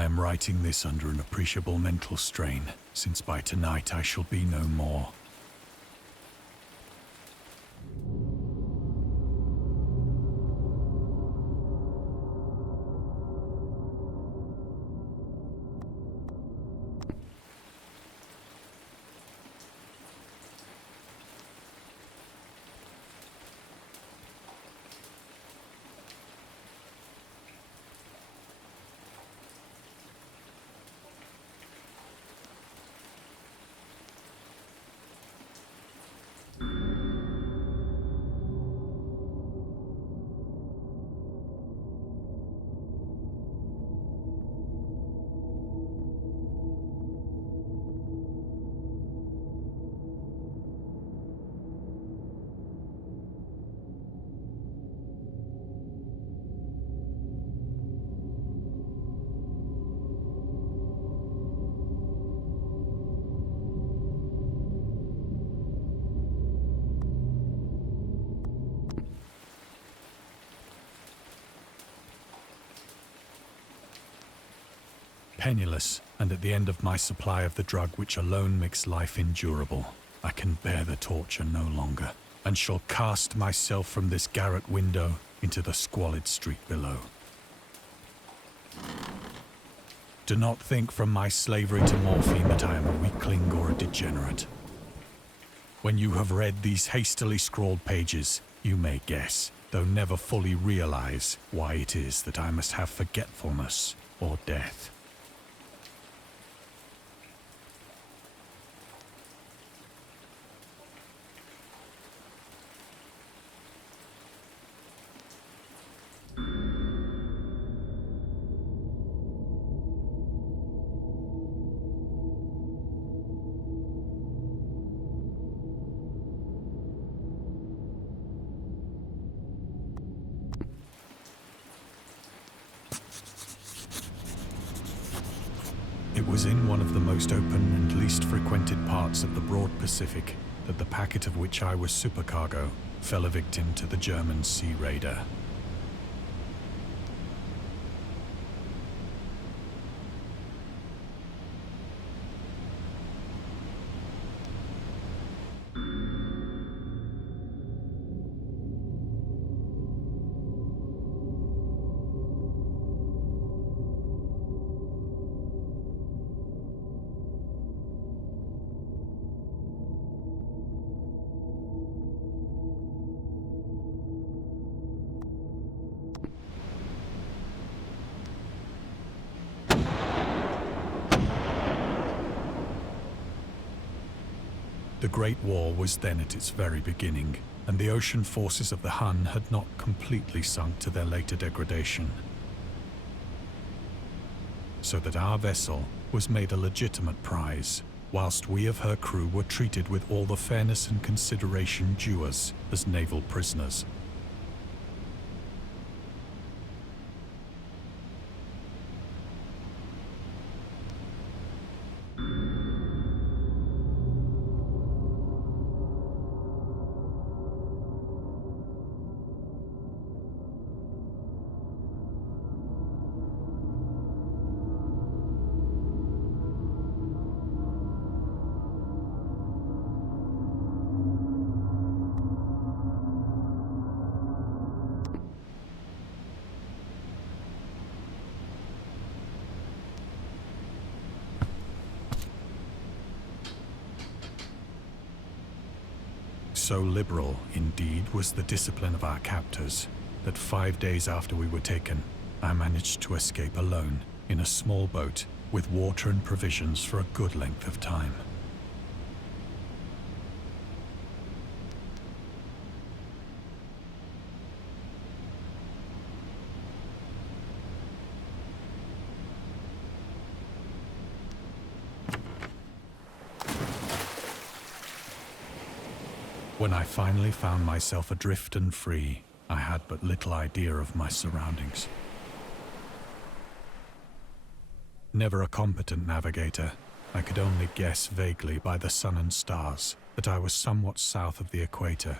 I am writing this under an appreciable mental strain, since by tonight I shall be no more. Penniless, and at the end of my supply of the drug which alone makes life endurable, I can bear the torture no longer, and shall cast myself from this garret window into the squalid street below. Do not think from my slavery to morphine that I am a weakling or a degenerate. When you have read these hastily scrawled pages, you may guess, though never fully realize, why it is that I must have forgetfulness or death. It was in one of the most open and least frequented parts of the broad Pacific that the packet of which I was supercargo fell a victim to the German sea raider. The Great War was then at its very beginning, and the ocean forces of the Hun had not completely sunk to their later degradation. So that our vessel was made a legitimate prize, whilst we of her crew were treated with all the fairness and consideration due us as naval prisoners. So liberal, indeed, was the discipline of our captors, that 5 days after we were taken, I managed to escape alone in a small boat with water and provisions for a good length of time. When I finally found myself adrift and free, I had but little idea of my surroundings. Never a competent navigator, I could only guess vaguely by the sun and stars that I was somewhat south of the equator.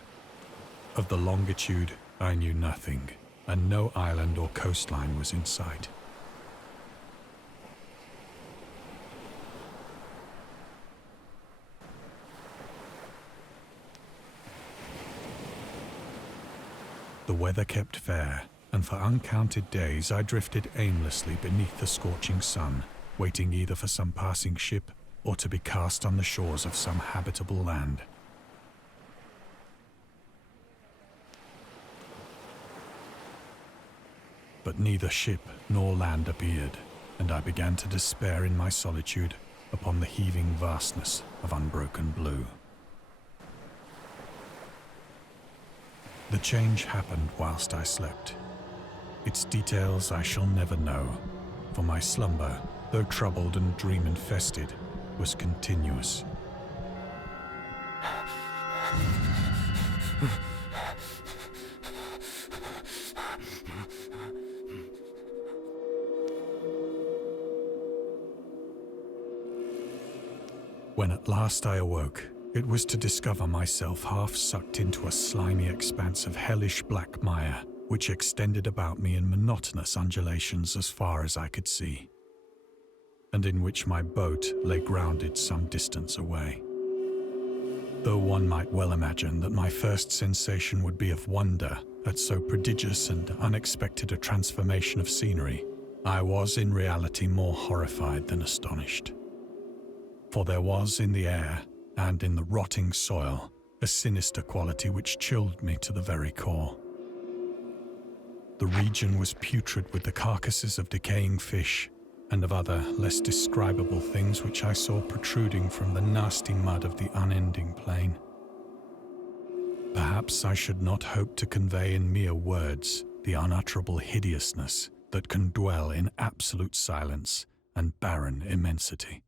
Of the longitude, I knew nothing, and no island or coastline was in sight. The weather kept fair, and for uncounted days I drifted aimlessly beneath the scorching sun, waiting either for some passing ship or to be cast on the shores of some habitable land. But neither ship nor land appeared, and I began to despair in my solitude upon the heaving vastness of unbroken blue. The change happened whilst I slept. Its details I shall never know, for my slumber, though troubled and dream-infested, was continuous. When at last I awoke, it was to discover myself half sucked into a slimy expanse of hellish black mire, which extended about me in monotonous undulations as far as I could see, and in which my boat lay grounded some distance away. Though one might well imagine that my first sensation would be of wonder at so prodigious and unexpected a transformation of scenery, I was in reality more horrified than astonished. For there was in the air and in the rotting soil a sinister quality which chilled me to the very core. The region was putrid with the carcasses of decaying fish and of other less describable things which I saw protruding from the nasty mud of the unending plain. Perhaps I should not hope to convey in mere words the unutterable hideousness that can dwell in absolute silence and barren immensity.